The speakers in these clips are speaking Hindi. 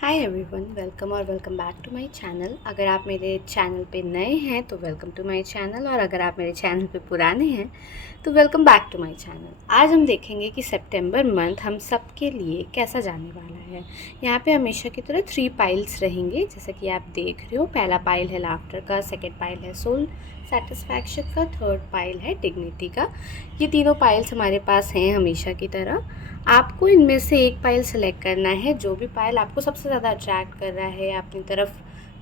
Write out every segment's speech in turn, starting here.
हाय एवरीवन, वेलकम और welcome back to my channel. अगर आप मेरे चैनल पे नए हैं तो वेलकम टू माय चैनल, और अगर आप मेरे चैनल पे पुराने हैं तो welcome back to my channel. आज हम देखेंगे कि सितंबर मंथ हम सब के लिए कैसा जाने वाला है। यहाँ पे हमेशा की तरह 3 पाइल्स रहेंगे, जैसा कि आप देख रहे हो। पहला पाइल है लाफ्टर का, सेकेंड पाइल है सोल सेटिस्फैक्शन का, थर्ड पाइल है डिग्निटी का। ये तीनों पाइल्स हमारे पास हैं हमेशा की तरह। आपको इनमें से एक पाइल सेलेक्ट करना है। जो भी पाइल आपको सबसे ज़्यादा अट्रैक्ट कर रहा है, अपनी तरफ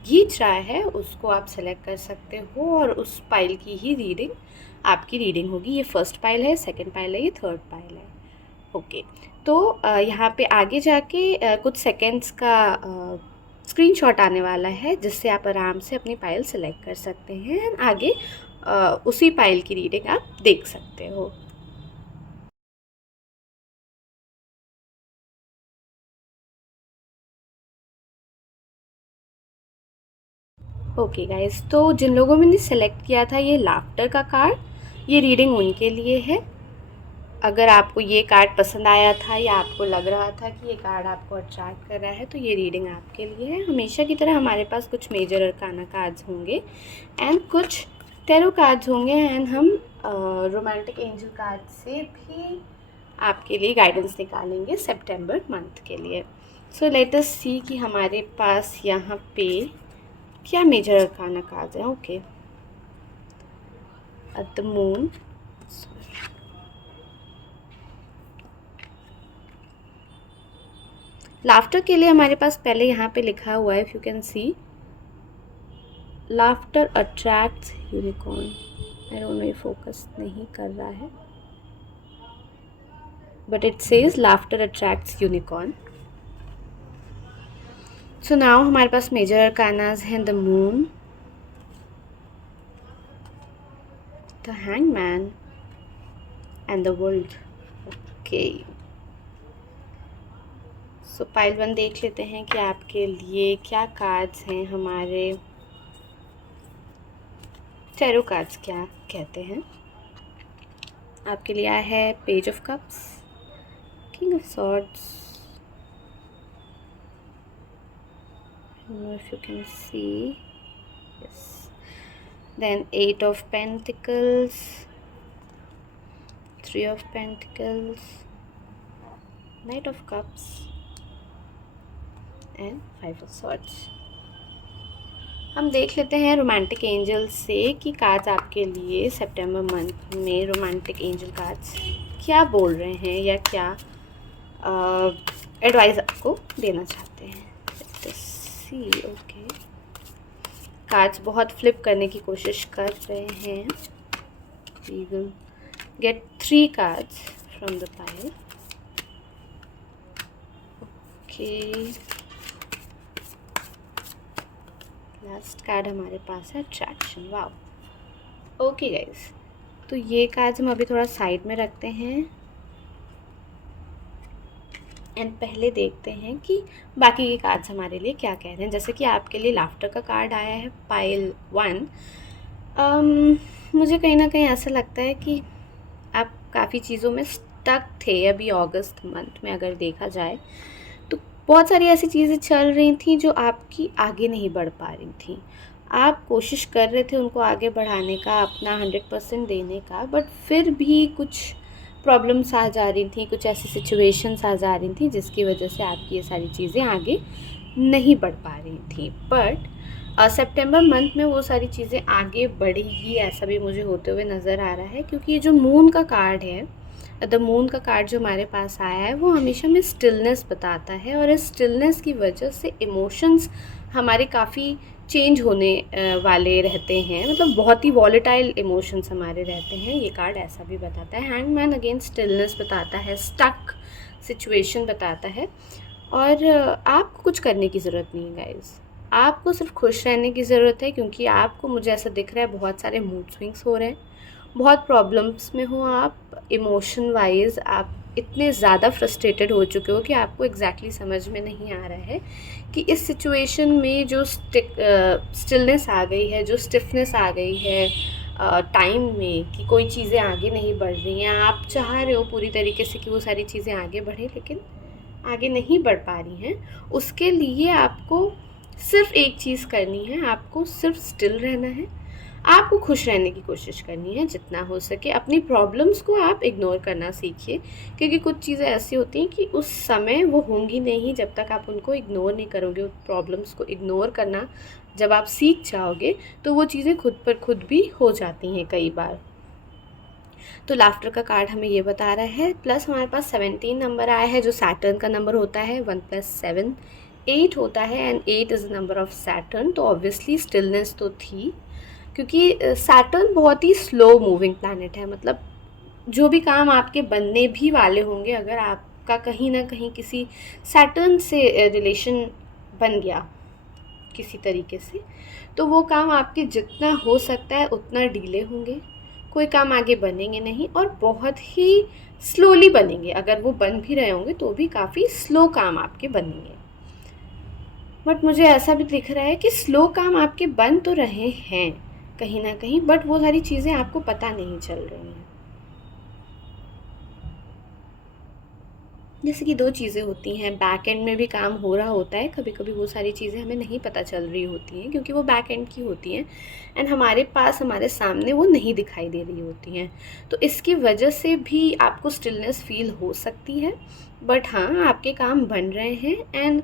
खींच रहा है, उसको आप सेलेक्ट कर सकते हो और उस पाइल की ही रीडिंग आपकी रीडिंग होगी। ये फर्स्ट पाइल है, सेकंड पाइल है, ये थर्ड पाइल है। ओके, तो यहाँ पे आगे जाके कुछ सेकेंड्स का स्क्रीनशॉट आने वाला है, जिससे आप आराम से अपनी पाइल सेलेक्ट कर सकते हैं। आगे उसी पाइल की रीडिंग आप देख सकते हो। ओके गाइस, तो जिन लोगों ने सेलेक्ट किया था ये लाफ्टर का कार्ड, ये रीडिंग उनके लिए है। अगर आपको ये कार्ड पसंद आया था या आपको लग रहा था कि ये कार्ड आपको अट्रैक्ट कर रहा है, तो ये रीडिंग आपके लिए है। हमेशा की तरह हमारे पास कुछ मेजर अरकाना कार्ड्स होंगे एंड कुछ टैरो कार्ड्स होंगे, एंड हम रोमांटिक एंजल कार्ड से भी आपके लिए गाइडेंस निकालेंगे सितंबर मंथ के लिए। सो लेट अस सी कि हमारे पास यहाँ पे क्या मेजर अरकाना कार्ड्स हैं। ओके, द मून, लाफ्टर के लिए हमारे पास पहले यहाँ पे लिखा हुआ है, if you can C, laughter attracts unicorn. I don't know, ये फोकस नहीं कर रहा है, but it says laughter attracts unicorn. So now हमारे पास मेजर अरकानाज हैं the moon, the hangman and the world. Okay, so pile 1 देख लेते हैं कि आपके लिए क्या कार्ड्स हैं। हमारे टैरो कार्ड्स क्या कहते हैं। आपके लिए आया है page of cups, king of swords, if you can see, yes, then 8 of pentacles, 3 of pentacles, knight of cups and 5 of swords। हम देख लेते हैं रोमांटिक एंजल से कि कार्ड्स आपके लिए सितंबर मंथ में रोमांटिक एंजल कार्ड्स क्या बोल रहे हैं या क्या एडवाइस आपको देना चाहते हैं। सी, ओके, कार्ड्स बहुत फ्लिप करने की कोशिश कर रहे हैं। We will get 3 cards from the pile. Okay, last card हमारे पास है अट्रैक्शन। वाओ। ओके गाइस, तो ये कार्ड्स हम अभी थोड़ा साइड में रखते हैं एंड पहले देखते हैं कि बाकी के कार्ड्स हमारे लिए क्या कह रहे हैं। जैसे कि आपके लिए लाफ्टर का कार्ड आया है पाइल 1। मुझे कहीं ना कहीं ऐसा लगता है कि आप काफ़ी चीज़ों में स्टक थे अभी अगस्त मंथ में। अगर देखा जाए तो बहुत सारी ऐसी चीज़ें चल रही थी जो आपकी आगे नहीं बढ़ पा रही थी। आप कोशिश कर रहे थे उनको आगे बढ़ाने का, अपना 100% देने का, बट फिर भी कुछ प्रॉब्लम्स आ जा रही थी, कुछ ऐसी सिचुएशंस आ जा रही थी जिसकी वजह से आपकी ये सारी चीज़ें आगे नहीं बढ़ पा रही थी। बट सितंबर मंथ में वो सारी चीज़ें आगे बढ़ेगी, ऐसा भी मुझे होते हुए नज़र आ रहा है। क्योंकि ये जो मून का कार्ड है, द मून का कार्ड जो हमारे पास आया है, वो हमेशा में स्टिलनेस बताता है, और इस स्टिलनेस की वजह से इमोशंस हमारे काफ़ी चेंज होने वाले रहते हैं। मतलब बहुत ही वॉलेटाइल इमोशंस हमारे रहते हैं। ये कार्ड ऐसा भी बताता है। हैंगमैन अगेन स्टिलनेस बताता है, स्टक सिचुएशन बताता है, और आपको कुछ करने की ज़रूरत नहीं है गाइस। आपको सिर्फ खुश रहने की ज़रूरत है, क्योंकि आपको, मुझे ऐसा दिख रहा है, बहुत सारे मूड स्विंग्स हो रहे हैं, बहुत प्रॉब्लम्स में हो आप इमोशन वाइज। आप इतने ज़्यादा फ्रस्ट्रेटेड हो चुके हो कि आपको एग्जैक्टली समझ में नहीं आ रहा है कि इस सिचुएशन में जो स्टिलनेस आ गई है, जो स्टिफनेस आ गई है टाइम में, कि कोई चीज़ें आगे नहीं बढ़ रही हैं। आप चाह रहे हो पूरी तरीके से कि वो सारी चीज़ें आगे बढ़े, लेकिन आगे नहीं बढ़ पा रही हैं, उसके लिए आपको सिर्फ एक चीज़ करनी है, आपको सिर्फ स्टिल रहना है, आपको खुश रहने की कोशिश करनी है जितना हो सके। अपनी प्रॉब्लम्स को आप इग्नोर करना सीखिए, क्योंकि कुछ चीज़ें ऐसी होती हैं कि उस समय वो होंगी नहीं जब तक आप उनको इग्नोर नहीं करोगे। उन प्रॉब्लम्स को इग्नोर करना जब आप सीख जाओगे तो वो चीज़ें खुद पर खुद भी हो जाती हैं कई बार। तो लाफ्टर का कार्ड हमें ये बता रहा है। प्लस हमारे पास 17 नंबर आया है जो सैटर्न का नंबर होता है। 1 + 7 8 होता है and 8 is the number of Saturn. तो ऑब्वियसली स्टिलनेस तो थी, क्योंकि सैटर्न बहुत ही स्लो मूविंग प्लैनेट है। मतलब जो भी काम आपके बनने भी वाले होंगे, अगर आपका कहीं ना कहीं किसी सैटर्न से रिलेशन बन गया किसी तरीके से, तो वो काम आपके जितना हो सकता है उतना डिले होंगे, कोई काम आगे बनेंगे नहीं और बहुत ही स्लोली बनेंगे। अगर वो बन भी रहे होंगे तो भी काफ़ी स्लो काम आपके बनेंगे। बट मुझे ऐसा भी दिख रहा है कि स्लो काम आपके बन तो रहे हैं कहीं ना कहीं, बट वो सारी चीज़ें आपको पता नहीं चल रही हैं। जैसे कि दो चीज़ें होती हैं, बैक एंड में भी काम हो रहा होता है, कभी कभी वो सारी चीज़ें हमें नहीं पता चल रही होती हैं क्योंकि वो बैक एंड की होती हैं एंड हमारे पास हमारे सामने वो नहीं दिखाई दे रही होती हैं। तो इसकी वजह से भी आपको स्टिलनेस फील हो सकती है। बट हाँ, आपके काम बन रहे हैं एंड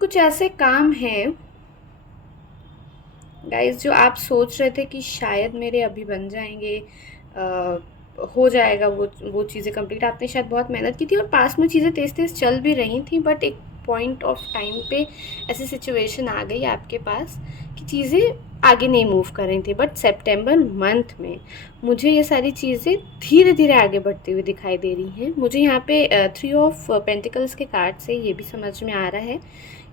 कुछ ऐसे काम हैं गाइस जो आप सोच रहे थे कि शायद मेरे अभी बन जाएंगे, हो जाएगा वो चीज़ें कंप्लीट। आपने शायद बहुत मेहनत की थी और पास में चीज़ें तेज़ तेज़ चल भी रही थी, बट एक पॉइंट ऑफ टाइम पे ऐसी सिचुएशन आ गई आपके पास कि चीज़ें आगे नहीं मूव कर रही थी। बट सितंबर मंथ में मुझे ये सारी चीज़ें धीरे धीरे आगे बढ़ती हुई दिखाई दे रही हैं। मुझे यहाँ पे 3 ऑफ पेंटिकल्स के कार्ड से ये भी समझ में आ रहा है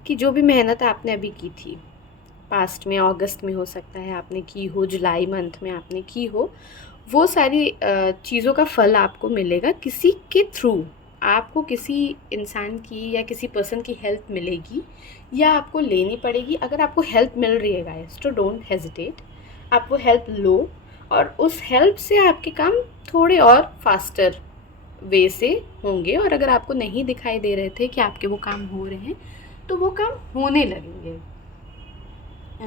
कि जो भी मेहनत आपने अभी की थी पास्ट में, अगस्त में हो सकता है आपने की हो, जुलाई मंथ में आपने की हो, वो सारी चीज़ों का फल आपको मिलेगा किसी के थ्रू। आपको किसी इंसान की या किसी पर्सन की हेल्प मिलेगी या आपको लेनी पड़ेगी। अगर आपको हेल्प मिल रही है गाइस तो डोंट हेजिटेट, आप वो हेल्प लो और उस हेल्प से आपके काम थोड़े और फास्टर वे से होंगे। और अगर आपको नहीं दिखाई दे रहे थे कि आपके वो काम हो रहे हैं तो वो काम होने लगेंगे।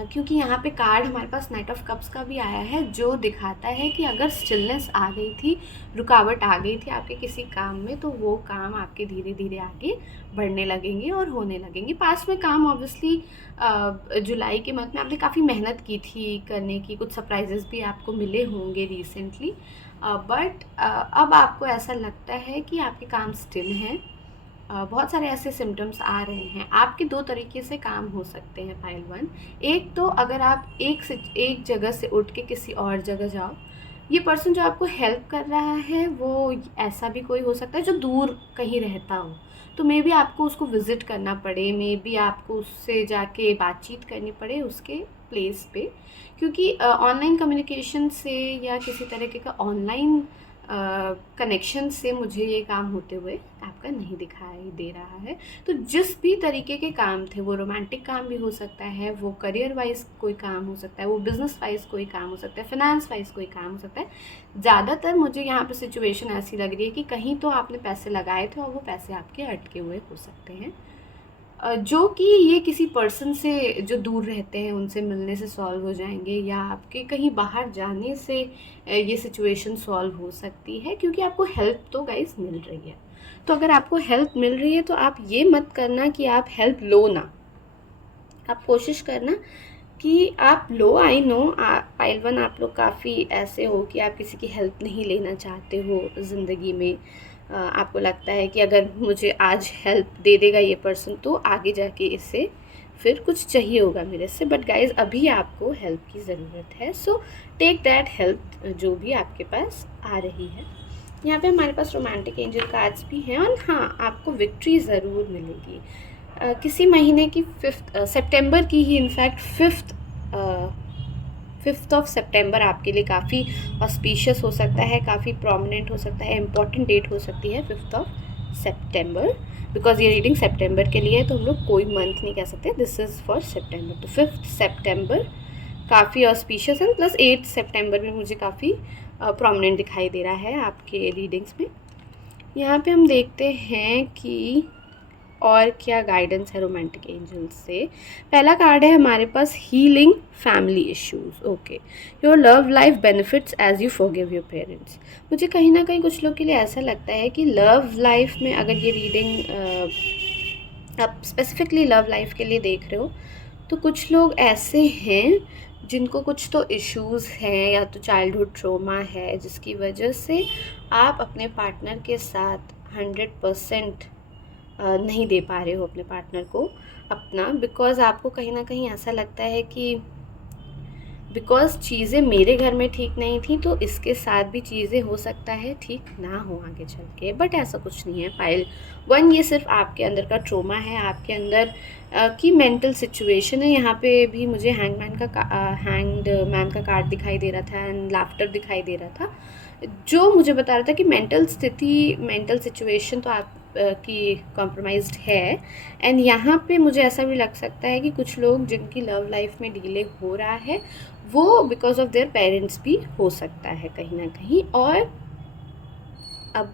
क्योंकि यहाँ पे कार्ड हमारे पास नाइट ऑफ कप्स का भी आया है जो दिखाता है कि अगर स्टिलनेस आ गई थी, रुकावट आ गई थी आपके किसी काम में, तो वो काम आपके धीरे धीरे आगे बढ़ने लगेंगे और होने लगेंगे। पास में काम ऑब्वियसली जुलाई के मंथ में आपने काफ़ी मेहनत की थी करने की, कुछ सरप्राइजेस भी आपको मिले होंगे रिसेंटली, बट अब आपको ऐसा लगता है कि आपके काम स्टिल हैं। बहुत सारे ऐसे सिम्टम्स आ रहे हैं। आपके दो तरीके से काम हो सकते हैं पाइल 1। एक तो अगर आप एक जगह से उठ के किसी और जगह जाओ, ये पर्सन जो आपको हेल्प कर रहा है वो ऐसा भी कोई हो सकता है जो दूर कहीं रहता हो, तो मे बी आपको उसको विज़िट करना पड़े, मे बी आपको उससे जाके बातचीत करनी पड़े उसके प्लेस पे, क्योंकि ऑनलाइन कम्युनिकेशन से या किसी तरीके का ऑनलाइन कनेक्शन से मुझे ये काम होते हुए आपका नहीं दिखाई दे रहा है। तो जिस भी तरीके के काम थे, वो रोमांटिक काम भी हो सकता है, वो करियर वाइज कोई काम हो सकता है, वो बिज़नेस वाइज कोई काम हो सकता है, फिनेंस वाइज कोई काम हो सकता है। ज़्यादातर मुझे यहाँ पे सिचुएशन ऐसी लग रही है कि कहीं तो आपने पैसे लगाए थे और वो पैसे आपके अटके हुए हो सकते हैं, जो कि ये किसी पर्सन से जो दूर रहते हैं उनसे मिलने से सॉल्व हो जाएंगे, या आपके कहीं बाहर जाने से ये सिचुएशन सॉल्व हो सकती है, क्योंकि आपको हेल्प तो गाइस मिल रही है। तो अगर आपको हेल्प मिल रही है तो आप ये मत करना कि आप हेल्प लो ना, आप कोशिश करना कि आप लो। आई नो पाइल 1 आप लोग काफ़ी ऐसे हो कि आप किसी की हेल्प नहीं लेना चाहते हो ज़िंदगी में। आपको लगता है कि अगर मुझे आज हेल्प दे देगा ये पर्सन तो आगे जाके इससे फिर कुछ चाहिए होगा मेरे से। बट गाइज अभी आपको हेल्प की ज़रूरत है, सो टेक दैट हेल्प जो भी आपके पास आ रही है। यहाँ पे हमारे पास रोमांटिक एंजल कार्ड्स भी हैं और हाँ, आपको विक्ट्री ज़रूर मिलेगी। किसी महीने की 5 सितंबर की ही, इनफैक्ट 5 ऑफ सितंबर आपके लिए काफ़ी ऑस्पिशियस हो सकता है, काफ़ी प्रोमिनेंट हो सकता है, इम्पॉर्टेंट डेट हो सकती है 5 ऑफ सितंबर, बिकॉज ये रीडिंग सितंबर के लिए है तो हम लोग कोई मंथ नहीं कह सकते, दिस इज़ फॉर सितंबर। तो 5 सितंबर काफ़ी ऑस्पिशियस है, प्लस 8 सितंबर में मुझे काफ़ी प्रोमिनेंट दिखाई दे रहा है आपके रीडिंग्स में। यहाँ पे हम देखते हैं कि और क्या गाइडेंस है रोमांटिक एंजल्स से। पहला कार्ड है हमारे पास healing family issues. Okay, your love life benefits as you forgive your parents. मुझे कहीं ना कहीं कुछ लोग के लिए ऐसा लगता है कि लव लाइफ में, अगर ये रीडिंग आप स्पेसिफिकली लव लाइफ के लिए देख रहे हो, तो कुछ लोग ऐसे हैं जिनको कुछ तो इश्यूज़ हैं या तो चाइल्डहुड ट्रॉमा है, जिसकी वजह से आप अपने पार्टनर के साथ 100% नहीं दे पा रहे हो अपने पार्टनर को अपना, बिकॉज़ आपको कहीं ना कहीं ऐसा लगता है कि बिकॉज़ चीज़ें मेरे घर में ठीक नहीं थी तो इसके साथ भी चीज़ें हो सकता है ठीक ना हो आगे चल के। बट ऐसा कुछ नहीं है पाइल वन, ये सिर्फ आपके अंदर का ट्रोमा है, आपके अंदर की मेंटल सिचुएशन है। यहाँ पे भी मुझे हैंग्ड मैन का कार्ड दिखाई दे रहा था एंड लाफ्टर दिखाई दे रहा था, जो मुझे बता रहा था कि मेंटल सिचुएशन तो आप की कॉम्प्रोमाइज्ड है। एंड यहाँ पे मुझे ऐसा भी लग सकता है कि कुछ लोग जिनकी लव लाइफ में डिले हो रहा है वो बिकॉज ऑफ देयर पेरेंट्स भी हो सकता है कहीं ना कहीं। और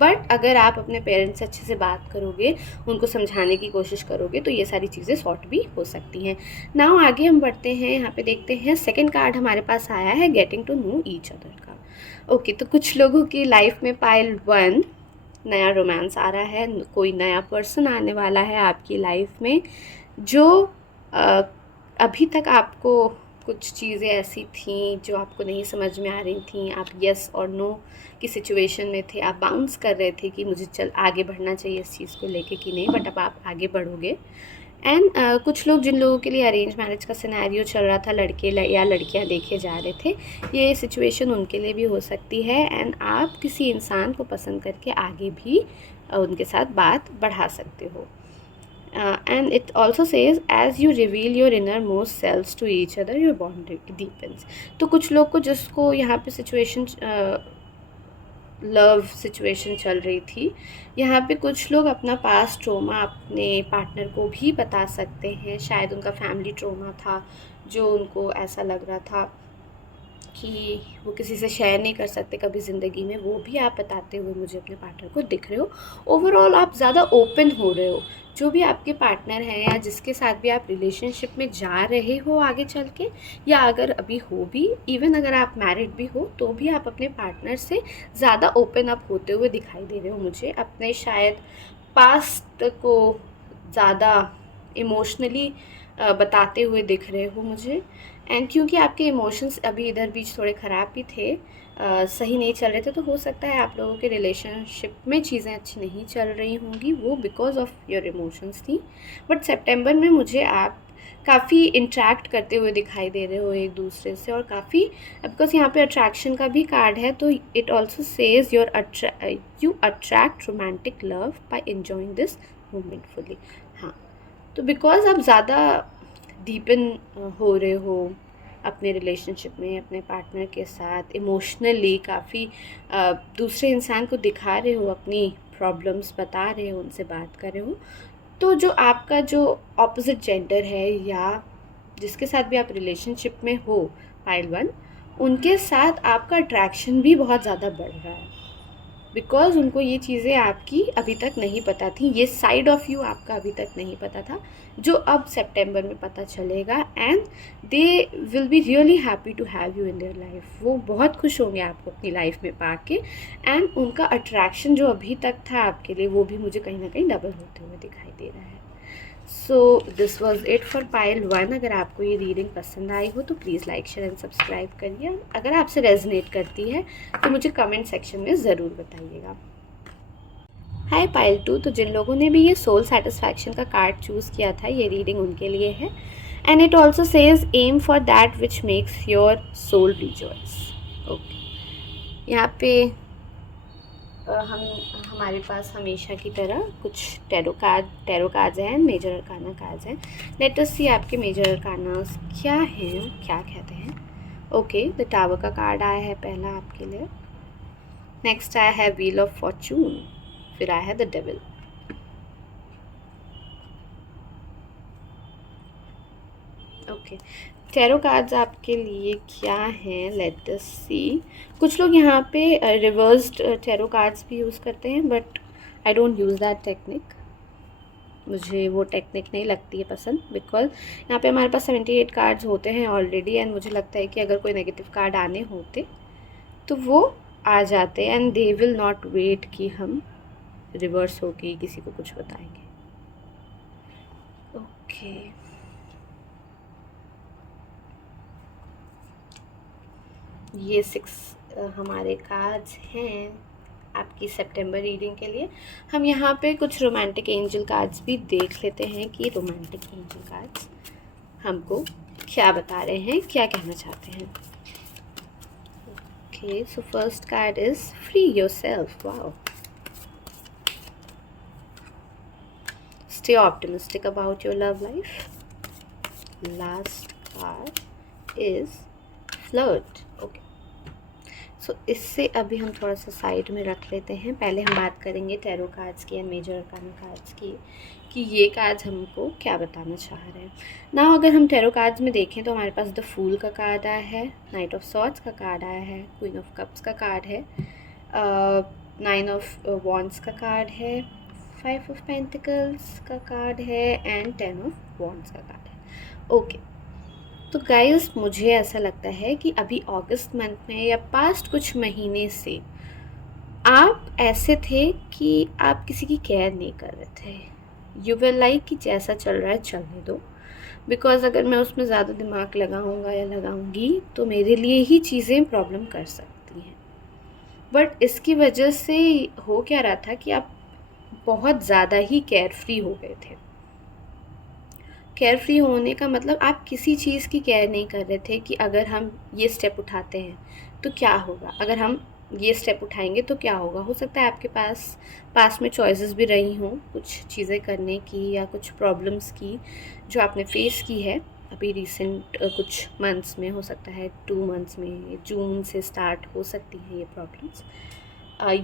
बट अगर आप अपने पेरेंट्स से अच्छे से बात करोगे, उनको समझाने की कोशिश करोगे, तो ये सारी चीज़ें सॉर्ट भी हो सकती हैं। नाउ आगे हम बढ़ते हैं, यहाँ पे देखते हैं सेकंड कार्ड हमारे पास आया है getting to know each other का। ओके, तो कुछ लोगों की लाइफ में पाइल वन नया रोमांस आ रहा है, कोई नया पर्सन आने वाला है आपकी लाइफ में, जो अभी तक आपको कुछ चीज़ें ऐसी थी जो आपको नहीं समझ में आ रही थी, आप येस और नो की सिचुएशन में थे, आप बाउंस कर रहे थे कि मुझे आगे बढ़ना चाहिए इस चीज़ को लेके कि नहीं, बट अब आप आगे बढ़ोगे। एंड कुछ लोग जिन लोगों के लिए अरेंज मैरिज का सिनेरियो चल रहा था, लड़के या लड़कियां देखे जा रहे थे, ये सिचुएशन उनके लिए भी हो सकती है। एंड आप किसी इंसान को पसंद करके आगे भी उनके साथ बात बढ़ा सकते हो। And it also says as you reveal your innermost selves to each other your bond deepens। तो कुछ लोग को जिसको यहाँ पे सिचुएशन लव सिचुएशन चल रही थी, यहाँ पे कुछ लोग अपना पास्ट ट्रोमा अपने पार्टनर को भी बता सकते हैं। शायद उनका फैमिली ट्रोमा था जो उनको ऐसा लग रहा था कि वो किसी से शेयर नहीं कर सकते कभी ज़िंदगी में, वो भी आप बताते हुए मुझे अपने पार्टनर को दिख रहे हो। ओवरऑल आप ज़्यादा ओपन हो रहे हो, जो भी आपके पार्टनर हैं या जिसके साथ भी आप रिलेशनशिप में जा रहे हो आगे चल के, या अगर अभी हो भी, इवन अगर आप मैरिड भी हो, तो भी आप अपने पार्टनर से ज़्यादा ओपन अप होते हुए दिखाई दे रहे हो मुझे। अपने शायद पास्ट को ज़्यादा इमोशनली बताते हुए दिख रहे हो मुझे। एंड क्योंकि आपके इमोशंस अभी इधर बीच थोड़े ख़राब भी थे, सही नहीं चल रहे थे, तो हो सकता है आप लोगों के रिलेशनशिप में चीज़ें अच्छी नहीं चल रही होंगी, वो बिकॉज ऑफ योर इमोशंस थी। बट सितंबर में मुझे आप काफ़ी इंट्रैक्ट करते हुए दिखाई दे रहे हो एक दूसरे से, और काफ़ी, बिकॉज यहाँ पे अट्रैक्शन का भी कार्ड है, तो it also says you attract romantic love by enjoying this moment fully. हाँ, तो बिकॉज आप ज़्यादा डीपन हो रहे हो अपने रिलेशनशिप में अपने पार्टनर के साथ, इमोशनली काफ़ी दूसरे इंसान को दिखा रहे हो, अपनी प्रॉब्लम्स बता रहे हो, उनसे बात कर रहे हो, तो जो आपका जो ऑपोजिट जेंडर है या जिसके साथ भी आप रिलेशनशिप में हो पाइल वन, उनके साथ आपका अट्रैक्शन भी बहुत ज़्यादा बढ़ रहा है, बिकॉज़ उनको ये चीज़ें आपकी अभी तक नहीं पता थी, ये साइड ऑफ यू आपका अभी तक नहीं पता था, जो अब सितंबर में पता चलेगा। And they will be really happy to have you in their life. वो बहुत खुश होंगे आपको अपनी लाइफ में पाके, एंड उनका अट्रैक्शन जो अभी तक था आपके लिए, वो भी मुझे कहीं ना कहीं डबल होते हुए दिखाई दे रहा है। So this was it for pile one. अगर आपको ये रीडिंग पसंद आई हो तो please like share and subscribe करिए। अगर आपसे रेजोनेट करती है तो मुझे कमेंट सेक्शन में ज़रूर बताइएगा। हाय पाइल टू, तो जिन लोगों ने भी ये सोल सेटिस्फैक्शन का कार्ड चूज़ किया था, ये रीडिंग उनके लिए है। And it also says aim for that which makes your soul rejoice. Okay, यहाँ पे हमारे पास हमेशा की तरह कुछ टैरो कार्ड्स हैं, मेजर अरकाना कार्ड्स हैं। लेट अस सी आपके मेजर अरकानास क्या हैं, क्या कहते हैं। ओके, द टावर का कार्ड आया है पहला आपके लिए। नेक्स्ट आया है व्हील ऑफ फॉर्चून, फिर आया है the devil. Okay, tarot cards आपके लिए क्या हैं, लेट अस सी। कुछ लोग यहाँ पे रिवर्स्ड टैरो कार्ड्स भी यूज़ करते हैं, but I don't use that technique. मुझे वो टेक्निक नहीं लगती है पसंद, बिकॉज यहाँ पे हमारे पास 78 कार्ड्स होते हैं ऑलरेडी, एंड मुझे लगता है कि अगर कोई नेगेटिव कार्ड आने होते तो वो आ जाते, and they will not wait कि हम रिवर्स होके किसी को कुछ बताएंगे। ओके, ये 6 हमारे कार्ड्स हैं आपकी सितंबर रीडिंग के लिए। हम यहाँ पे कुछ रोमांटिक एंजल कार्ड्स भी देख लेते हैं कि रोमांटिक एंजल कार्ड्स हमको क्या बता रहे हैं, क्या कहना चाहते हैं। Okay, so first card is free yourself. Wow, stay optimistic about your love life. Last card is flirt. Okay, so इससे अभी हम थोड़ा सा साइड में रख लेते हैं। पहले हम बात करेंगे टैरो कार्ड्स की एंड मेजर अरकाना कार्ड्स की, कि ये कार्ड्स हमको क्या बताना चाह रहे हैं ना। अगर हम टैरो कार्ड्स में देखें तो हमारे पास द फूल का कार्ड आया है, नाइट ऑफ सॉर्ड्स का कार्ड आया है, क्वीन ऑफ कप्स का कार्ड है, 9 ऑफ वॉन्ड्स का कार्ड है, 5 ऑफ पेंटिकल्स का कार्ड है, एंड 10 ऑफ वॉन्ड्स का कार्ड है। ओके, तो गाइस मुझे ऐसा लगता है कि अभी अगस्त मंथ में या पास्ट कुछ महीने से आप ऐसे थे कि आप किसी की केयर नहीं कर रहे थे। यू विल लाइक कि जैसा चल रहा है चलने दो, बिकॉज अगर मैं उसमें ज़्यादा दिमाग लगाऊंगा या लगाऊंगी तो मेरे लिए ही चीज़ें प्रॉब्लम कर सकती हैं। बट इसकी वजह से हो क्या रहा था कि आप बहुत ज़्यादा ही केयर फ्री हो गए थे। केयर फ्री होने का मतलब आप किसी चीज़ की केयर नहीं कर रहे थे कि अगर हम ये स्टेप उठाते हैं तो क्या होगा, अगर हम ये स्टेप उठाएंगे तो क्या होगा। हो सकता है आपके पास में चॉइसेस भी रही हों कुछ चीज़ें करने की या कुछ प्रॉब्लम्स की जो आपने फेस की है अभी रिसेंट कुछ मंथ्स में। हो सकता है 2 मंथ्स में, जून से स्टार्ट हो सकती हैं ये प्रॉब्लम्स,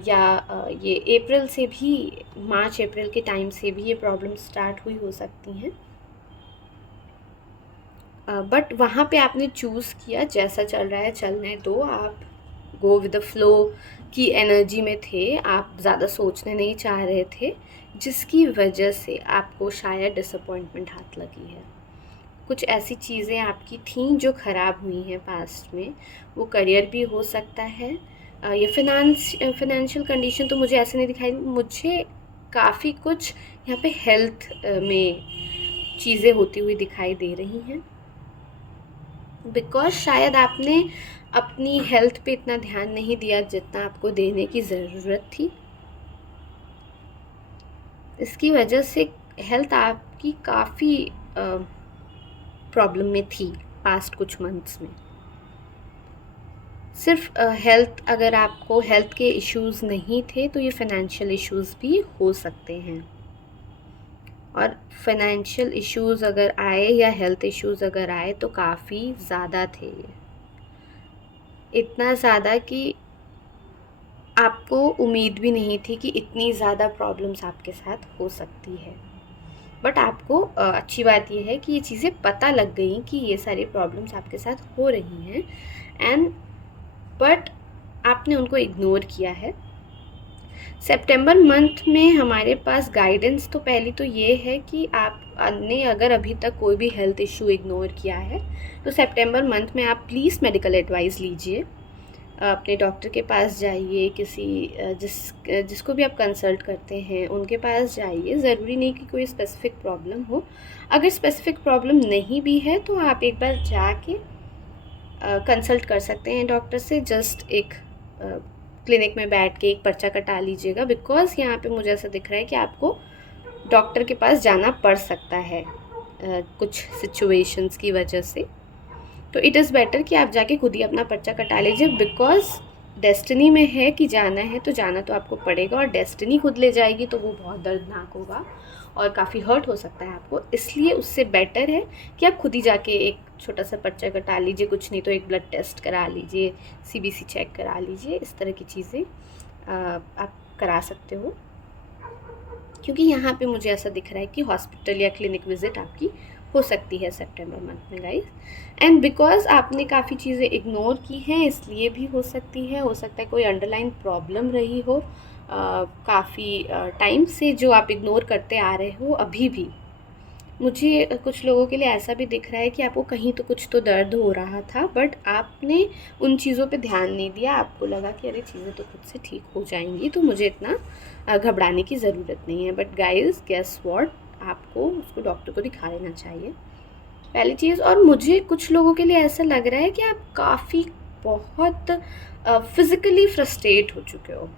या ये अप्रैल से भी, मार्च अप्रैल के टाइम से भी ये प्रॉब्लम स्टार्ट हुई हो सकती हैं। बट वहाँ पे आपने चूज़ किया जैसा चल रहा है चलने दो, आप गो विद द फ्लो की एनर्जी में थे, आप ज़्यादा सोचने नहीं चाह रहे थे, जिसकी वजह से आपको शायद डिसअपॉइंटमेंट हाथ लगी है। कुछ ऐसी चीज़ें आपकी थीं जो ख़राब हुई हैं पास्ट में, वो करियर भी हो सकता है, या फिनेंशियल कंडीशन तो मुझे ऐसे नहीं दिखाई, मुझे काफ़ी कुछ यहाँ पे हेल्थ में चीज़ें होती हुई दिखाई दे रही हैं, बिकॉज शायद आपने अपनी हेल्थ पे इतना ध्यान नहीं दिया जितना आपको देने की ज़रूरत थी। इसकी वजह से हेल्थ आपकी काफ़ी प्रॉब्लम में थी पास्ट कुछ मंथ्स में। सिर्फ हेल्थ, अगर आपको हेल्थ के इश्यूज़ नहीं थे तो ये फाइनेंशियल इश्यूज़ भी हो सकते हैं, और फाइनेंशियल इश्यूज़ अगर आए या हेल्थ इश्यूज़ अगर आए तो काफ़ी ज़्यादा थे, इतना ज़्यादा कि आपको उम्मीद भी नहीं थी कि इतनी ज़्यादा प्रॉब्लम्स आपके साथ हो सकती है। बट आपको अच्छी बात यह है कि ये चीज़ें पता लग गई कि ये सारी प्रॉब्लम्स आपके साथ हो रही हैं, एंड बट आपने उनको इग्नोर किया है। सितंबर मंथ में हमारे पास गाइडेंस तो पहली तो ये है कि आपने अगर अभी तक कोई भी हेल्थ इश्यू इग्नोर किया है तो सितंबर मंथ में आप प्लीज़ मेडिकल एडवाइस लीजिए, अपने डॉक्टर के पास जाइए, किसी जिसको भी आप कंसल्ट करते हैं उनके पास जाइए। ज़रूरी नहीं कि कोई स्पेसिफिक प्रॉब्लम हो, अगर स्पेसिफिक प्रॉब्लम नहीं भी है तो आप एक बार जाके कंसल्ट कर सकते हैं डॉक्टर से। जस्ट एक क्लिनिक में बैठ के एक पर्चा कटा लीजिएगा, बिकॉज़ यहाँ पे मुझे ऐसा दिख रहा है कि आपको डॉक्टर के पास जाना पड़ सकता है कुछ सिचुएशंस की वजह से। तो इट इज़ बेटर कि आप जाके खुद ही अपना पर्चा कटा लीजिए, बिकॉज़ डेस्टिनी में है कि जाना है तो जाना तो आपको पड़ेगा, और डेस्टिनी खुद ले जाएगी तो वो बहुत दर्दनाक होगा और काफ़ी हर्ट हो सकता है आपको। इसलिए उससे बेटर है कि आप खुद ही जाके एक छोटा सा पर्चा कटा लीजिए, कुछ नहीं तो एक ब्लड टेस्ट करा लीजिए, CBC चेक करा लीजिए, इस तरह की चीज़ें आप करा सकते हो, क्योंकि यहाँ पे मुझे ऐसा दिख रहा है कि हॉस्पिटल या क्लिनिक विज़िट आपकी हो सकती है सितंबर मंथ में गाइस। एंड बिकॉज आपने काफ़ी चीज़ें इग्नोर की हैं इसलिए भी हो सकती है, हो सकता है कोई अंडरलाइन प्रॉब्लम रही हो काफ़ी टाइम से जो आप इग्नोर करते आ रहे हो अभी भी। मुझे कुछ लोगों के लिए ऐसा भी दिख रहा है कि आपको कहीं तो कुछ तो दर्द हो रहा था, बट आपने उन चीज़ों पे ध्यान नहीं दिया। आपको लगा कि अरे चीज़ें तो खुद से ठीक हो जाएंगी, तो मुझे इतना घबराने की ज़रूरत नहीं है। बट गाइस गेस व्हाट, आपको उसको डॉक्टर को दिखा लेना चाहिए पहली चीज़। और मुझे कुछ लोगों के लिए ऐसा लग रहा है कि आप काफ़ी बहुत फिज़िकली फ्रस्ट्रेट हो चुके हो।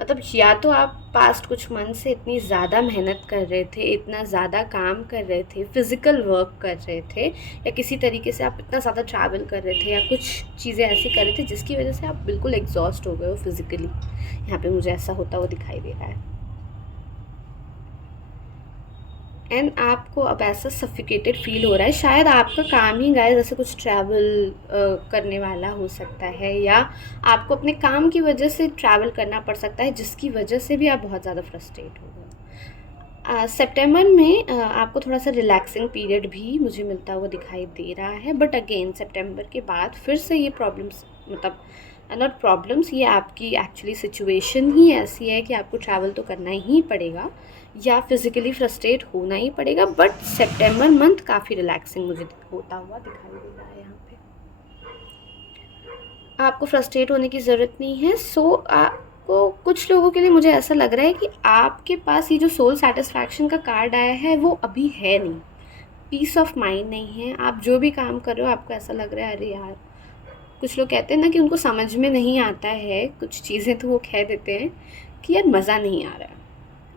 मतलब या तो आप पास्ट कुछ मंथ से इतनी ज़्यादा मेहनत कर रहे थे, इतना ज़्यादा काम कर रहे थे, फिज़िकल वर्क कर रहे थे, या किसी तरीके से आप इतना ज़्यादा ट्रैवल कर रहे थे या कुछ चीज़ें ऐसी कर रहे थे जिसकी वजह से आप बिल्कुल एग्जॉस्ट हो गए हो फिज़िकली। यहाँ पे मुझे ऐसा होता हुआ दिखाई दे रहा है। एंड आपको अब ऐसा सफिकेटेड फील हो रहा है। शायद आपका काम ही गाइस ऐसे कुछ ट्रैवल करने वाला हो सकता है, या आपको अपने काम की वजह से ट्रैवल करना पड़ सकता है, जिसकी वजह से भी आप बहुत ज़्यादा फ्रस्ट्रेट हो गए। सितंबर में आपको थोड़ा सा रिलैक्सिंग पीरियड भी मुझे मिलता हुआ दिखाई दे रहा है, बट अगेन सितंबर के बाद फिर से ये प्रॉब्लम्स, मतलब नॉट प्रॉब्लम्स, ये आपकी एक्चुअली सिचुएशन ही ऐसी है कि आपको ट्रैवल तो करना ही पड़ेगा या फिज़िकली फ्रस्ट्रेट होना ही पड़ेगा। बट सितंबर मंथ काफ़ी रिलैक्सिंग मुझे होता हुआ दिखाई दे रहा है। यहाँ पे आपको फ्रस्ट्रेट होने की ज़रूरत नहीं है। सो आपको, कुछ लोगों के लिए मुझे ऐसा लग रहा है कि आपके पास ये जो सोल सेटिस्फैक्शन का कार्ड आया है वो अभी है नहीं, पीस ऑफ माइंड नहीं है। आप जो भी काम कर रहे हो आपको ऐसा लग रहा है अरे यार, कुछ लोग कहते हैं ना कि उनको समझ में नहीं आता है कुछ चीज़ें, तो वो कह देते हैं कि यार मज़ा नहीं आ रहा है।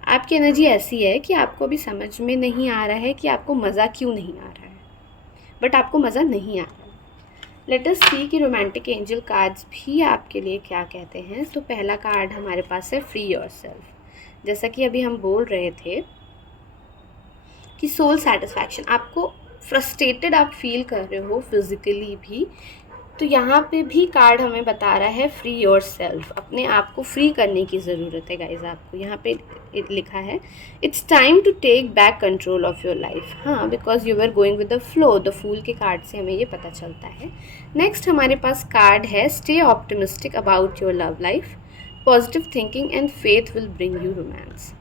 आपकी एनर्जी ऐसी है कि आपको अभी समझ में नहीं आ रहा है कि आपको मज़ा क्यों नहीं आ रहा है, बट आपको मज़ा नहीं आ रहा है। लेट अस सी कि रोमांटिक एंजल कार्ड्स भी आपके लिए क्या कहते हैं। तो पहला कार्ड हमारे पास है फ्री योरसेल्फ। जैसा कि अभी हम बोल रहे थे कि सोल सेटिस्फैक्शन, आपको फ्रस्ट्रेटेड आप फील कर रहे हो फिज़िकली भी, तो यहाँ पे भी कार्ड हमें बता रहा है फ्री योर सेल्फ। अपने आप को फ्री करने की ज़रूरत है गाइज आपको। यहाँ पे लिखा है it's time to take back control of your life. हाँ, because you are going with the flow. The fool के कार्ड से हमें ये पता चलता है। नेक्स्ट हमारे पास कार्ड है stay optimistic about your love life. Positive thinking and faith will bring you romance.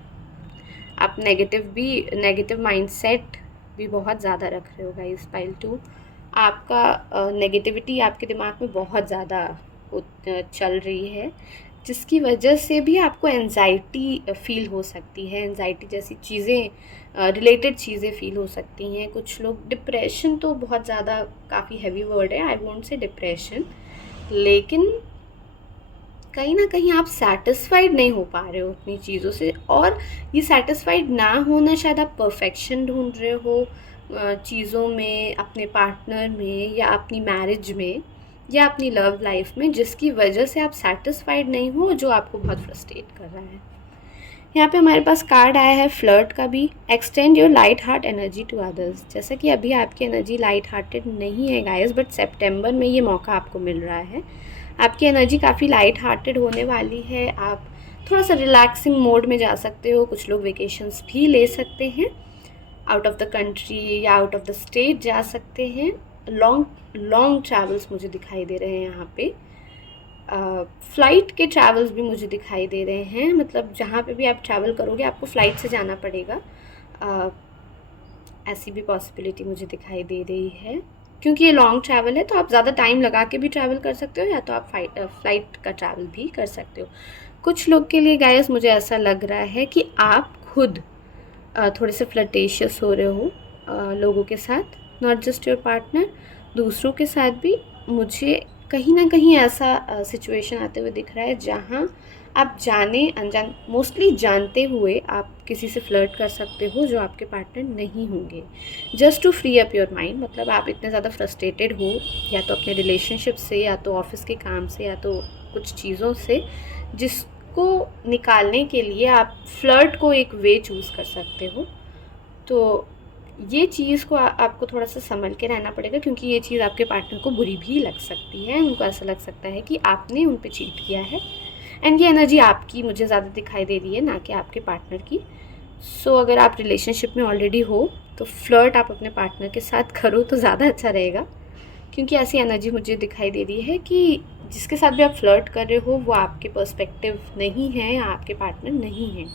आप नेगेटिव माइंडसेट भी बहुत ज़्यादा रख रहे हो गाइस। पाइल 2, आपका नेगेटिविटी आपके दिमाग में बहुत ज़्यादा चल रही है, जिसकी वजह से भी आपको एंजाइटी फील हो सकती है। एंजाइटी जैसी चीज़ें, रिलेटेड चीज़ें फील हो सकती हैं। कुछ लोग डिप्रेशन, तो बहुत ज़्यादा काफ़ी हैवी वर्ड है, आई वोंट से डिप्रेशन, लेकिन कहीं ना कहीं आप सेटिस्फाइड नहीं हो पा रहे हो अपनी चीज़ों से। और ये सेटिस्फाइड ना होना, शायद आप परफेक्शन ढूंढ रहे हो चीज़ों में, अपने पार्टनर में, या अपनी मैरिज में, या अपनी लव लाइफ में, जिसकी वजह से आप सेटिस्फाइड नहीं हो, जो आपको बहुत फ्रस्ट्रेट कर रहा है। यहाँ पे हमारे पास कार्ड आया है फ्लर्ट का भी। Extend your light heart energy to others. जैसा कि अभी आपकी एनर्जी लाइट हार्टेड नहीं है गाइस, बट सितंबर में ये मौका आपको मिल रहा है। आपकी एनर्जी काफ़ी लाइट हार्टेड होने वाली है। आप थोड़ा सा रिलैक्सिंग मोड में जा सकते हो। कुछ लोग वेकेशंस भी ले सकते हैं, आउट ऑफ द कंट्री या आउट ऑफ द स्टेट जा सकते हैं। लॉन्ग ट्रैवल्स मुझे दिखाई दे रहे हैं यहाँ पे। फ़्लाइट के ट्रैवल्स भी मुझे दिखाई दे रहे हैं। मतलब जहाँ पे भी आप ट्रैवल करोगे आपको फ़्लाइट से जाना पड़ेगा, ऐसी भी पॉसिबिलिटी मुझे दिखाई दे रही है। क्योंकि ये लॉन्ग ट्रैवल है तो आप ज़्यादा टाइम लगा के भी ट्रैवल कर सकते हो, या तो आप फ़्लाइट का ट्रैवल भी कर सकते हो। कुछ लोग के लिए गाइस मुझे ऐसा लग रहा है कि आप खुद थोड़े से फ्लर्टेशियस हो रहे हो लोगों के साथ, नॉट जस्ट योर पार्टनर, दूसरों के साथ भी। मुझे कहीं ना कहीं ऐसा सिचुएशन आते हुए दिख रहा है जहाँ आप जाने अनजान, मोस्टली जानते हुए आप किसी से फ्लर्ट कर सकते हो जो आपके पार्टनर नहीं होंगे, just to free up your mind. मतलब आप इतने ज़्यादा फ्रस्ट्रेटेड हो, या तो अपने रिलेशनशिप से, या तो ऑफिस के काम से, या तो कुछ चीज़ों से, जिसको निकालने के लिए आप फ्लर्ट को एक वे चूज़ कर सकते हो। तो ये चीज़ को आपको थोड़ा सा संभल के रहना पड़ेगा, क्योंकि ये चीज़ आपके पार्टनर को बुरी भी लग सकती है। उनको ऐसा लग सकता है कि आपने उन पे चीट किया है। एंड ये एनर्जी आपकी मुझे ज़्यादा दिखाई दे रही है, ना कि आपके पार्टनर की। सो अगर आप रिलेशनशिप में ऑलरेडी हो तो फ्लर्ट आप अपने पार्टनर के साथ करो तो ज़्यादा अच्छा रहेगा, क्योंकि ऐसी एनर्जी मुझे दिखाई दे रही है कि जिसके साथ भी आप फ्लर्ट कर रहे हो वो आपके पर्सपेक्टिव नहीं है या आपके पार्टनर नहीं है।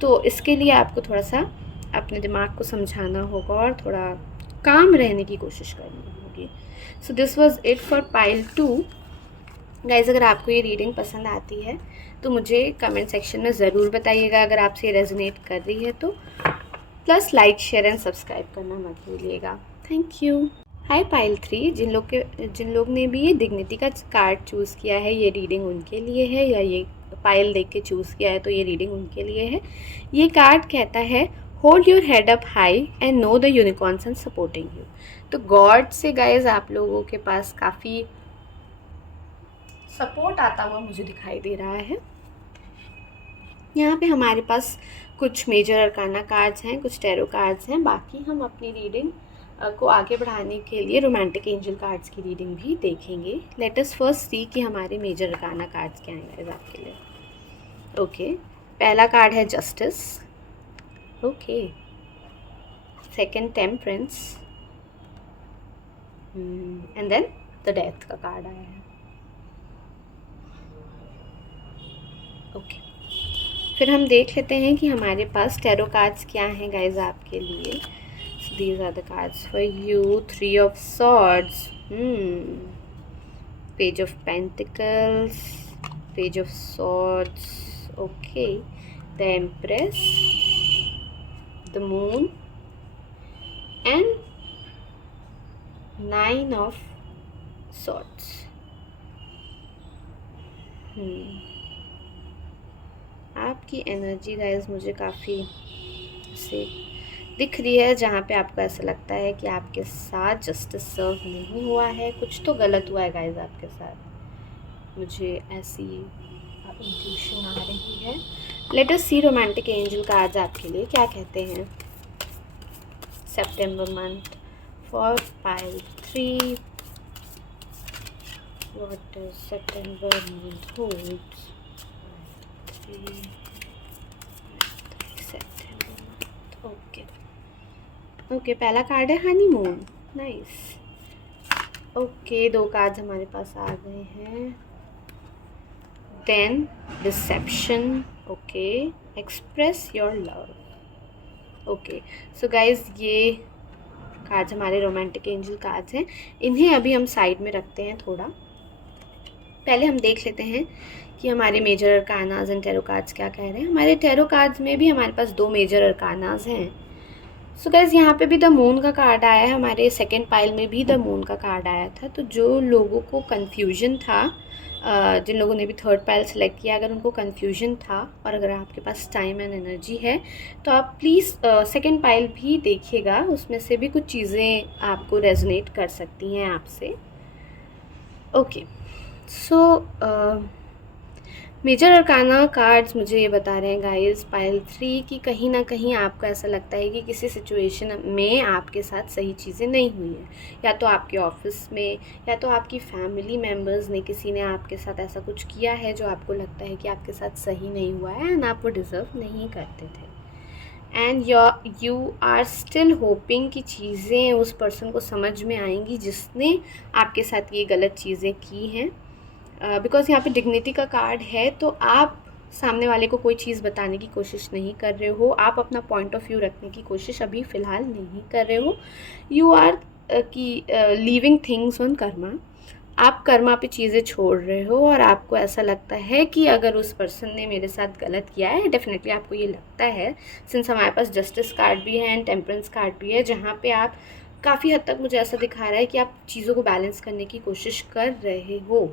तो इसके लिए आपको थोड़ा सा अपने दिमाग को समझाना होगा और थोड़ा काम रहने की कोशिश करनी होगी। So this was it for pile 2। Guys, अगर आपको ये रीडिंग पसंद आती है तो मुझे कमेंट सेक्शन में ज़रूर बताइएगा अगर आपसे ये रेजोनेट कर रही है तो। Plus like, share and subscribe करना मत भूलिएगा। Thank you. हाय पाइल 3, जिन लोग ने भी ये डिग्निटी का कार्ड चूज़ किया है, ये रीडिंग उनके लिए है, या ये पाइल देख के चूज़ किया है तो ये रीडिंग उनके लिए है। ये कार्ड कहता है hold your head up high and know the unicorns and supporting you. तो गॉड से गाइज आप लोगों के पास काफ़ी सपोर्ट आता हुआ मुझे दिखाई दे रहा है। यहाँ पे हमारे पास कुछ मेजर अरकाना कार्ड्स हैं, कुछ टैरो कार्ड्स हैं। बाकी हम अपनी रीडिंग को आगे बढ़ाने के लिए रोमांटिक एंजल कार्ड्स की रीडिंग भी देखेंगे। लेट अस फर्स्ट सी कि हमारे मेजर अरकाना कार्ड्स क्या हैं आपके लिए। ओके, पहला कार्ड है justice. Okay, second temperance, and then the death का कार्ड आया है। ओके, फिर हम देख लेते हैं कि हमारे पास टैरो कार्ड्स क्या हैं गाइज आपके लिए। So these are the cards for you. 3 of swords, page of pentacles, page of swords, okay, the empress, the moon and 9 of swords. आपकी एनर्जी गाइज मुझे काफ़ी से दिख रही है जहाँ पे आपको ऐसा लगता है कि आपके साथ जस्टिस सर्व नहीं हुआ है, कुछ तो गलत हुआ है गाइज आपके साथ। मुझे ऐसी इंट्यूशन आ रही है। Let us see romantic angel cards आपके लिए क्या कहते हैं। सितंबर month for pile 3, what does सितंबर मंथ होल्ड्स। ओके, पहला कार्ड है हनीमून। नाइस। ओके, 2 कार्ड्स हमारे पास आ गए हैं। Then deception, okay, express your love. Okay, so guys ये कार्ड्स हमारे रोमांटिक एंजल कार्ड्स हैं। इन्हें अभी हम साइड में रखते हैं थोड़ा। पहले हम देख लेते हैं कि हमारे मेजर अरकानाज एंड टैरो कार्ड्स क्या कह रहे हैं। हमारे टैरो कार्ड्स में भी हमारे पास 2 मेजर अरकानाज हैं। सो गाइज यहाँ पे भी द मून का कार्ड आया है, हमारे सेकंड पाइल में भी द मून का कार्ड आया था। तो जो लोगों को कन्फ्यूजन था, जिन लोगों ने भी थर्ड पाइल सेलेक्ट किया, अगर उनको कन्फ्यूजन था और अगर आपके पास टाइम एंड एनर्जी है तो आप प्लीज़ सेकंड पाइल भी देखिएगा, उसमें से भी कुछ चीज़ें आपको रेजोनेट कर सकती हैं आपसे। Okay, so major arcana cards मुझे ये बता रहे हैं गाइस पाइल 3 कि कहीं ना कहीं आपको ऐसा लगता है कि किसी सिचुएशन में आपके साथ सही चीज़ें नहीं हुई हैं, या तो आपके ऑफिस में या तो आपकी फैमिली मेम्बर्स ने, किसी ने आपके साथ ऐसा कुछ किया है जो आपको लगता है कि आपके साथ सही नहीं हुआ है एंड आप वो डिज़र्व नहीं करते थे। And you are still hoping कि चीज़ें उस पर्सन को समझ में आएंगी जिसने आपके साथ ये गलत चीज़ें की हैं। बिकॉज़ यहाँ पे डिग्निटी का कार्ड है, तो आप सामने वाले को कोई चीज़ बताने की कोशिश नहीं कर रहे हो, आप अपना पॉइंट ऑफ व्यू रखने की कोशिश अभी फ़िलहाल नहीं कर रहे हो। You are leaving things on karma. आप कर्मा पे चीज़ें छोड़ रहे हो और आपको ऐसा लगता है कि अगर उस पर्सन ने मेरे साथ गलत किया है, डेफिनेटली आपको ये लगता है, सिंस हमारे पास जस्टिस कार्ड भी है एंड टेम्परेंस कार्ड भी है, जहाँ पे आप काफ़ी हद तक मुझे ऐसा दिखा रहा है कि आप चीज़ों को बैलेंस करने की कोशिश कर रहे हो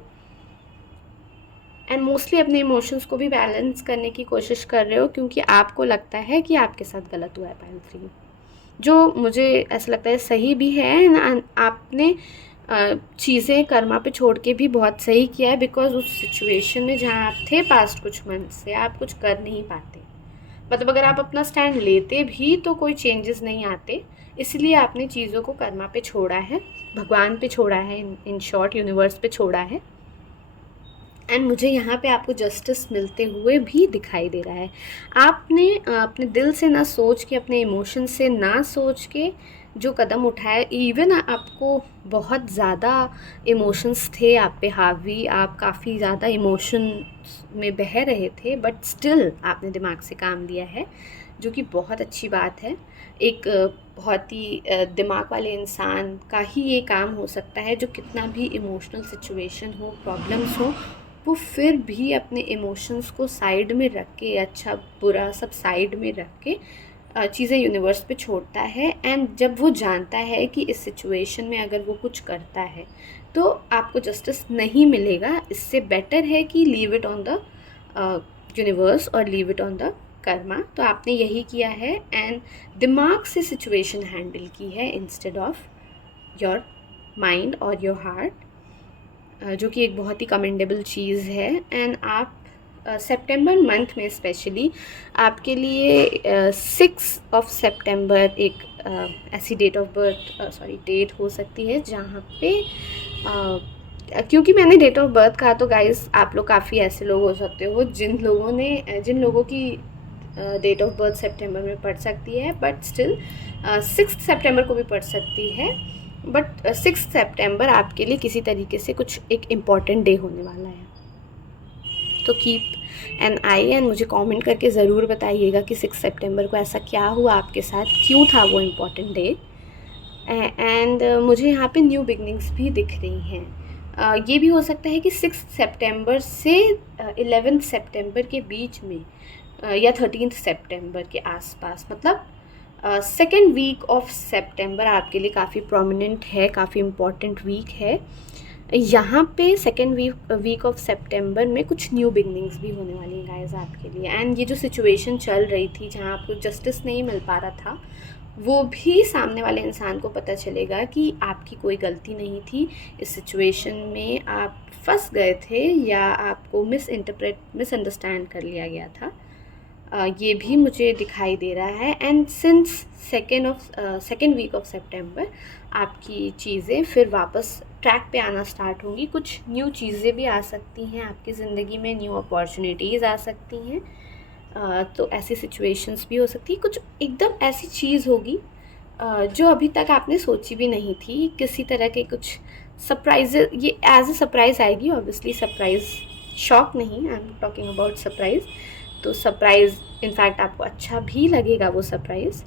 एंड मोस्टली अपने इमोशंस को भी बैलेंस करने की कोशिश कर रहे हो, क्योंकि आपको लगता है कि आपके साथ गलत हुआ है पाइल 3, जो मुझे ऐसा लगता है सही भी है। आपने चीज़ें कर्मा पे छोड़ के भी बहुत सही किया है, बिकॉज उस सिचुएशन में जहाँ आप थे पास्ट कुछ मंथ से, आप कुछ कर नहीं पाते। मतलब अगर आप अपना स्टैंड लेते भी तो कोई चेंजेस नहीं आते, इसलिए आपने चीज़ों को कर्मा पे छोड़ा है, भगवान पे छोड़ा है, इन शॉर्ट यूनिवर्स पे छोड़ा है। एंड मुझे यहाँ पे आपको जस्टिस मिलते हुए भी दिखाई दे रहा है। आपने अपने दिल से ना सोच के, अपने इमोशन से ना सोच के जो कदम उठाया, इवन आपको बहुत ज़्यादा इमोशंस थे आप पे हावी, आप काफ़ी ज़्यादा इमोशंस में बह रहे थे, बट स्टिल आपने दिमाग से काम लिया है, जो कि बहुत अच्छी बात है। एक बहुत ही दिमाग वाले इंसान का ही ये काम हो सकता है, जो कितना भी इमोशनल सिचुएशन हो, प्रॉब्लम्स हो, वो फिर भी अपने इमोशंस को साइड में रख के, अच्छा बुरा सब साइड में रख के चीज़ें यूनिवर्स पे छोड़ता है। एंड जब वो जानता है कि इस सिचुएशन में अगर वो कुछ करता है तो आपको जस्टिस नहीं मिलेगा, इससे बेटर है कि leave it on the universe और leave it on the karma. तो आपने यही किया है एंड दिमाग से सिचुएशन हैंडल की है इंस्टेड ऑफ योर माइंड और योर हार्ट, जो कि एक बहुत ही कमेंडेबल चीज़ है। एंड आप सितंबर मंथ में स्पेशली आपके लिए 6 सितंबर एक ऐसी डेट ऑफ बर्थ डेट हो सकती है जहाँ पे क्योंकि मैंने डेट ऑफ बर्थ कहा तो गाइस आप लोग काफ़ी ऐसे लोग हो सकते हो जिन लोगों की डेट ऑफ बर्थ सितंबर में पड़ सकती है, बट स्टिल 6 सितंबर को भी पड़ सकती है। बट 6 सितंबर आपके लिए किसी तरीके से कुछ एक इम्पॉर्टेंट डे होने वाला है। तो कीप एन आई एंड मुझे कमेंट करके ज़रूर बताइएगा कि 6 सितंबर को ऐसा क्या हुआ आपके साथ, क्यों था वो इम्पॉर्टेंट डे। एंड मुझे यहाँ पे न्यू बिगनिंग्स भी दिख रही हैं। ये भी हो सकता है कि 6 सितंबर से 11 सितंबर के बीच में या 13 सितंबर के आसपास, मतलब सेकेंड वीक ऑफ सितंबर आपके लिए काफ़ी प्रोमिनेंट है, काफ़ी इम्पॉर्टेंट वीक है। यहाँ पे सेकेंड वीक ऑफ सितंबर में कुछ न्यू बिगनिंग्स भी होने वाली हैं गाइस आपके लिए। एंड ये जो सिचुएशन चल रही थी जहाँ आपको जस्टिस नहीं मिल पा रहा था, वो भी सामने वाले इंसान को पता चलेगा कि आपकी कोई गलती नहीं थी, इस सिचुएशन में आप फंस गए थे या आपको मिसअंडरस्टैंड कर लिया गया था। ये भी मुझे दिखाई दे रहा है। And since second week of सितंबर आपकी चीज़ें फिर वापस ट्रैक पे आना स्टार्ट होंगी, कुछ न्यू चीज़ें भी आ सकती हैं आपकी ज़िंदगी में, न्यू अपॉर्चुनिटीज़ आ सकती हैं। तो ऐसी सिचुएशंस भी हो सकती है, कुछ एकदम ऐसी चीज़ होगी जो अभी तक आपने सोची भी नहीं थी, किसी तरह के कुछ सरप्राइज, ये एज अ सरप्राइज़ आएगी ऑब्वियसली, सरप्राइज़ शॉक नहीं, I am talking about surprise. तो सरप्राइज़ इनफैक्ट आपको अच्छा भी लगेगा वो सरप्राइज़।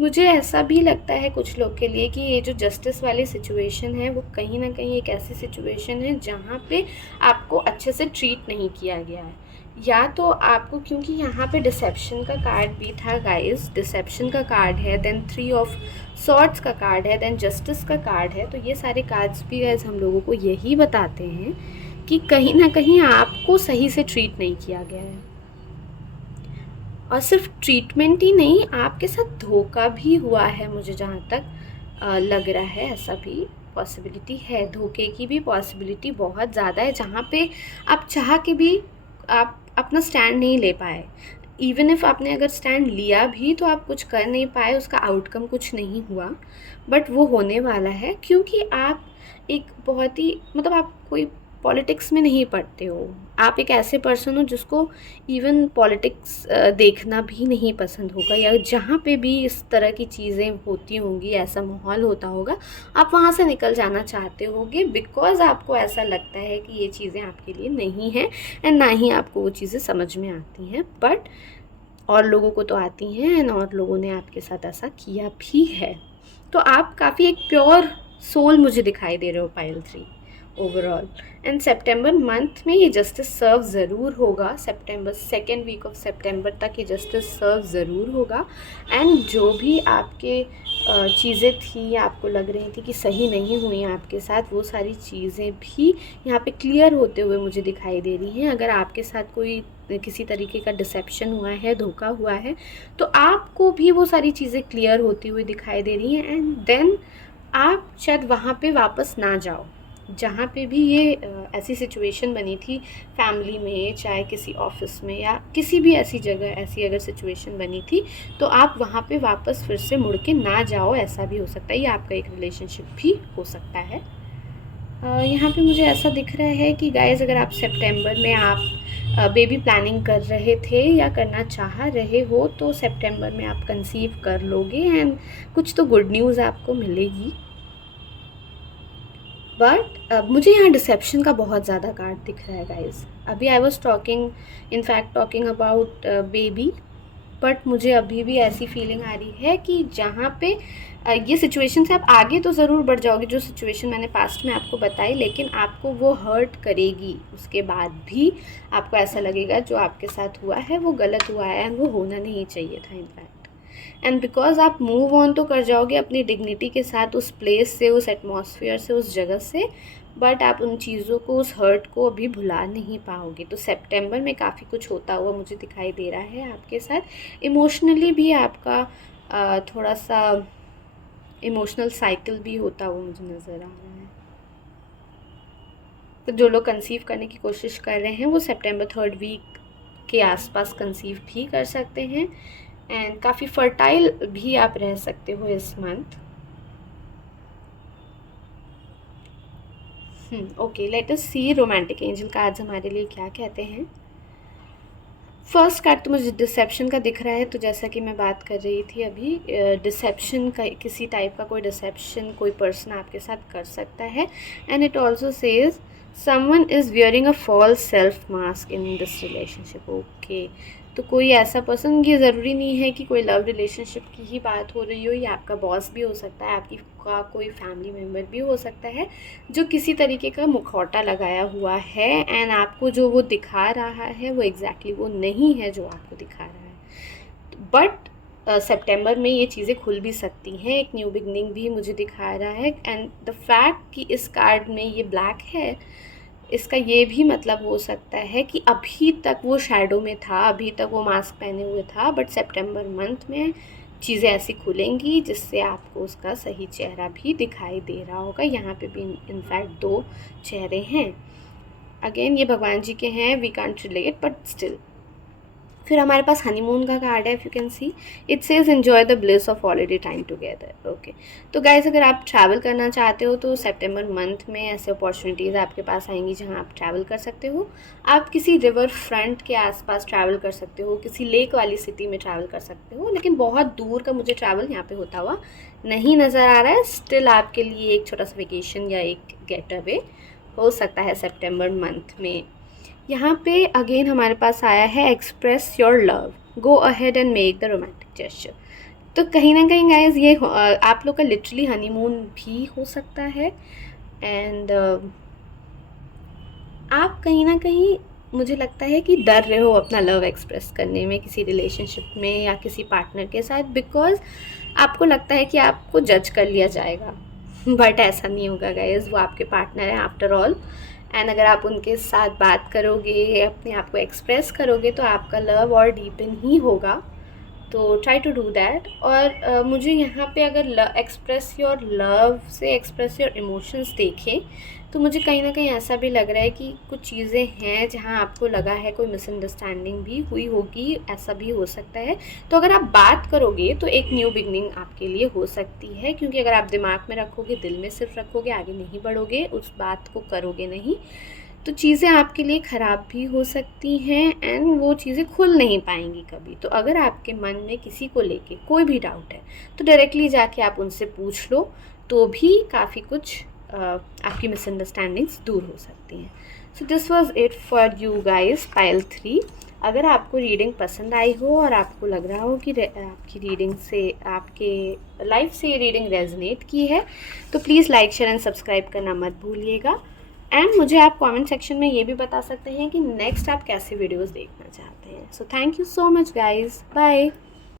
मुझे ऐसा भी लगता है कुछ लोग के लिए कि ये जो जस्टिस वाली सिचुएशन है वो कहीं ना कहीं एक ऐसी सिचुएशन है जहाँ पे आपको अच्छे से ट्रीट नहीं किया गया है, या तो आपको, क्योंकि यहाँ पे डिसेप्शन का कार्ड भी था गाइस, डिसेप्शन का कार्ड है, देन 3 ऑफ सॉर्ड्स का कार्ड है, देन जस्टिस का कार्ड है। तो ये सारे कार्ड्स भी गाइस हम लोगों को यही बताते हैं कि कहीं ना कहीं आपको सही से ट्रीट नहीं किया गया है। और सिर्फ ट्रीटमेंट ही नहीं, आपके साथ धोखा भी हुआ है, मुझे जहाँ तक लग रहा है ऐसा भी पॉसिबिलिटी है, धोखे की भी पॉसिबिलिटी बहुत ज़्यादा है, जहाँ पे आप चाह के भी आप अपना स्टैंड नहीं ले पाए। इवन इफ़ आपने अगर स्टैंड लिया भी तो आप कुछ कर नहीं पाए, उसका आउटकम कुछ नहीं हुआ, बट वो होने वाला है क्योंकि आप एक बहुत ही, मतलब आप कोई पॉलिटिक्स में नहीं पढ़ते हो, आप एक ऐसे पर्सन हो जिसको इवन पॉलिटिक्स देखना भी नहीं पसंद होगा, या जहाँ पे भी इस तरह की चीज़ें होती होंगी, ऐसा माहौल होता होगा, आप वहाँ से निकल जाना चाहते होगे, बिकॉज़ आपको ऐसा लगता है कि ये चीज़ें आपके लिए नहीं हैं एंड ना ही आपको वो चीज़ें समझ में आती हैं। बट और लोगों को तो आती हैं एंड और लोगों ने आपके साथ ऐसा किया भी है। तो आप काफ़ी एक प्योर सोल मुझे दिखाई दे रहे हो पायल 3 ओवरऑल। एंड सितंबर मंथ में ये जस्टिस सर्व ज़रूर होगा, सितंबर सेकेंड वीक ऑफ सितंबर तक ये जस्टिस सर्व ज़रूर होगा। एंड जो भी आपके चीज़ें थी, आपको लग रही थी कि सही नहीं हुई आपके साथ, वो सारी चीज़ें भी यहाँ पे क्लियर होते हुए मुझे दिखाई दे रही हैं। अगर आपके साथ कोई किसी तरीके का डिसेप्शन हुआ है, धोखा हुआ है, तो आपको भी वो सारी चीज़ें क्लियर होती हुई दिखाई दे रही हैं। एंड देन आप शायद वहाँ पे वापस ना जाओ जहाँ पे भी ये ऐसी सिचुएशन बनी थी फैमिली में, चाहे किसी ऑफिस में या किसी भी ऐसी जगह ऐसी अगर सिचुएशन बनी थी, तो आप वहाँ पे वापस फिर से मुड़ के ना जाओ, ऐसा भी हो सकता है। ये आपका एक रिलेशनशिप भी हो सकता है। यहाँ पे मुझे ऐसा दिख रहा है कि गाइज़ अगर आप सितंबर में आप बेबी प्लानिंग कर रहे थे या करना चाह रहे हो तो सितंबर में आप कंसीव कर लोगे एंड कुछ तो गुड न्यूज़ आपको मिलेगी। बट मुझे यहाँ डिसेप्शन का बहुत ज़्यादा कार्ड दिख रहा है गाइज। अभी I was talking about baby, but मुझे अभी भी ऐसी फीलिंग आ रही है कि जहाँ पे ये सिचुएशन से आप आगे तो ज़रूर बढ़ जाओगे, जो सिचुएशन मैंने पास्ट में आपको बताई, लेकिन आपको वो हर्ट करेगी। उसके बाद भी आपको ऐसा लगेगा जो आपके साथ हुआ है वो गलत हुआ है एंड वो होना नहीं चाहिए था इनफैक्ट। एंड बिकॉज आप मूव ऑन तो कर जाओगे अपनी डिग्निटी के साथ उस प्लेस से, उस एटमॉस्फेयर से, उस जगह से, बट आप उन चीज़ों को, उस हर्ट को अभी भुला नहीं पाओगे। तो सितंबर में काफ़ी कुछ होता हुआ मुझे दिखाई दे रहा है आपके साथ। इमोशनली भी आपका थोड़ा सा इमोशनल साइकिल भी होता हुआ मुझे नज़र आ रहा है। तो जो लोग कंसीव करने की कोशिश कर रहे हैं वो सितंबर 3rd वीक के आसपास कंसीव भी कर सकते हैं एंड काफ़ी फर्टाइल भी आप रह सकते हो इस month. Okay, late us see romantic angel cards हमारे लिए क्या कहते हैं। फर्स्ट कार्ड तो मुझे डिसेप्शन का दिख रहा है, तो जैसा कि मैं बात कर रही थी अभी, डिसेप्शन का, किसी टाइप का कोई डिसेप्शन कोई पर्सन आपके साथ कर सकता है। And it also says someone is wearing a false self mask in this relationship. Okay, तो कोई ऐसा पर्सन, ये ज़रूरी नहीं है कि कोई लव रिलेशनशिप की ही बात हो रही हो, या आपका बॉस भी हो सकता है, आपकी का कोई फैमिली मेम्बर भी हो सकता है, जो किसी तरीके का मुखौटा लगाया हुआ है एंड आपको जो वो दिखा रहा है वो एग्जैक्टली वो नहीं है जो आपको दिखा रहा है। बट सितंबर में ये चीज़ें खुल भी सकती हैं, एक न्यू बिगनिंग भी मुझे दिखा रहा है। एंड द फैक्ट कि इस कार्ड में ये ब्लैक है, इसका ये भी मतलब हो सकता है कि अभी तक वो शैडो में था, अभी तक वो मास्क पहने हुए था, बट सितंबर मंथ में चीज़ें ऐसी खुलेंगी जिससे आपको उसका सही चेहरा भी दिखाई दे रहा होगा। यहाँ पे भी इनफैक्ट 2 चेहरे हैं। अगेन ये भगवान जी के हैं, we can't relate but still. फिर हमारे पास हनीमून का कार्ड है, if you can see it says enjoy the bliss of holiday time together. Okay, तो गाइज अगर आप ट्रैवल करना चाहते हो तो सितंबर मंथ में ऐसे अपॉर्चुनिटीज़ आपके पास आएंगी जहां आप ट्रैवल कर सकते हो। आप किसी रिवर फ्रंट के आसपास ट्रैवल कर सकते हो, किसी लेक वाली सिटी में ट्रैवल कर सकते हो, लेकिन बहुत दूर का मुझे ट्रैवल यहाँ पे होता हुआ नहीं नज़र आ रहा है। स्टिल आपके लिए एक छोटा सा वेकेशन या एक गेट अवे हो सकता है सितंबर मंथ में। यहाँ पे अगेन हमारे पास आया है express your love, go ahead and make the romantic gesture. तो कहीं ना कहीं गाइज ये आप लोग का लिटरली हनीमून भी हो सकता है एंड आप कहीं ना कहीं, मुझे लगता है कि डर रहे हो अपना लव एक्सप्रेस करने में किसी रिलेशनशिप में या किसी पार्टनर के साथ, बिकॉज आपको लगता है कि आपको जज कर लिया जाएगा। बट ऐसा नहीं होगा गाइज, वो आपके पार्टनर हैं आफ्टर ऑल। एंड अगर आप उनके साथ बात करोगे, अपने आप को एक्सप्रेस करोगे, तो आपका लव और डीपन ही होगा। तो ट्राई टू डू दैट। और मुझे यहाँ पे अगर एक्सप्रेस योर लव से एक्सप्रेस योर इमोशंस देखें तो मुझे कहीं ना कहीं ऐसा भी लग रहा है कि कुछ चीज़ें हैं जहाँ आपको लगा है कोई मिसअंडरस्टैंडिंग भी हुई होगी, ऐसा भी हो सकता है। तो अगर आप बात करोगे तो एक न्यू बिगनिंग आपके लिए हो सकती है, क्योंकि अगर आप दिमाग में रखोगे, दिल में सिर्फ रखोगे, आगे नहीं बढ़ोगे, उस बात को करोगे नहीं, तो चीज़ें आपके लिए ख़राब भी हो सकती हैं एंड वो चीज़ें खुल नहीं पाएंगी कभी। तो अगर आपके मन में किसी को लेके कोई भी डाउट है तो डायरेक्टली जाके आप उनसे पूछ लो, तो भी काफ़ी कुछ आपकी मिसअंडरस्टैंडिंग्स दूर हो सकती हैं। So this was it for you guys pile 3। अगर आपको रीडिंग पसंद आई हो और आपको लग रहा हो कि आपकी रीडिंग से, आपके लाइफ से ये रीडिंग रेजोनेट की है, तो please like, share and subscribe करना मत भूलिएगा। एंड मुझे आप कमेंट सेक्शन में ये भी बता सकते हैं कि नेक्स्ट आप कैसे वीडियोस देखना चाहते हैं। So thank you so much guys, bye.